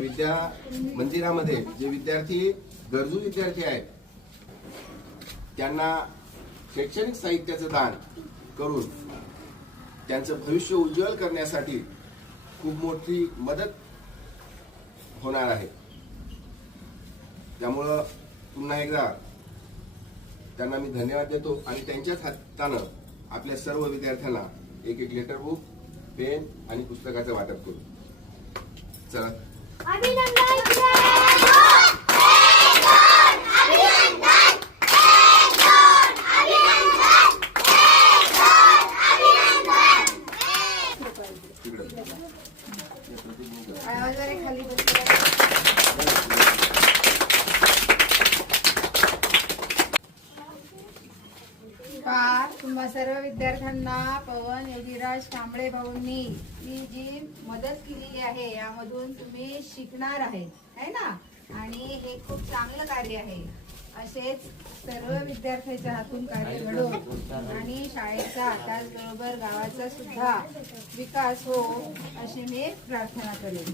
विद्या मंदिरामध्ये जे विद्यार्थी गरजू विद्यार्थी आहेत त्यांना शैक्षणिक साहित्याचं दान करून त्यांचं भविष्य उज्ज्वल करण्यासाठी खूप मोठी मदत होणार आहे। त्यामुळे पुन्हा एकदा त्यांना मी धन्यवाद देतो आणि त्यांच्याच हाताने आपल्या सर्व विद्यार्थ्यांना एक एक लेटर बुक, पेन आणि पुस्तकाचं वाटप करू। चला तुम्हा सर्व विद्यार्थ्यांना पवन योगीराज कांबळे भाऊंनी ही जी मदत केलेली आहे यामधून तुम्ही शिकणार आहे ना, आणि हे खूप चांगलं कार्य आहे। असेच सर्व विद्यार्थ्यांच्या हातून कार्य घडो आणि शाळेचा त्याचबरोबर गावाचा सुद्धा विकास हो अशी मी प्रार्थना करेन।